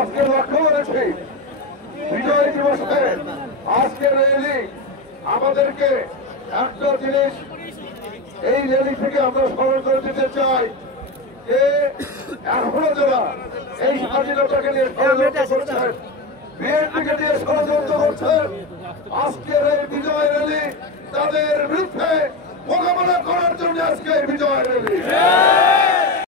আজকের লক্ষ্য করেছি বিজয় দিবসে আজকের র্যালি আমাদেরকে একটা জিনিস এই র্যালি থেকে আমরা স্মরণ করে দিতে চাই যে এখনো যারা এই স্বাধীনতাকে নিয়ে ষড়যন্ত্র করছেন, বিএনপিকে নিয়ে ষড়যন্ত্র করছেন, আজকের এই বিজয় র্যালি তাদের বিরুদ্ধে মোকাবেলা করার জন্য আজকের বিজয় র্যালি।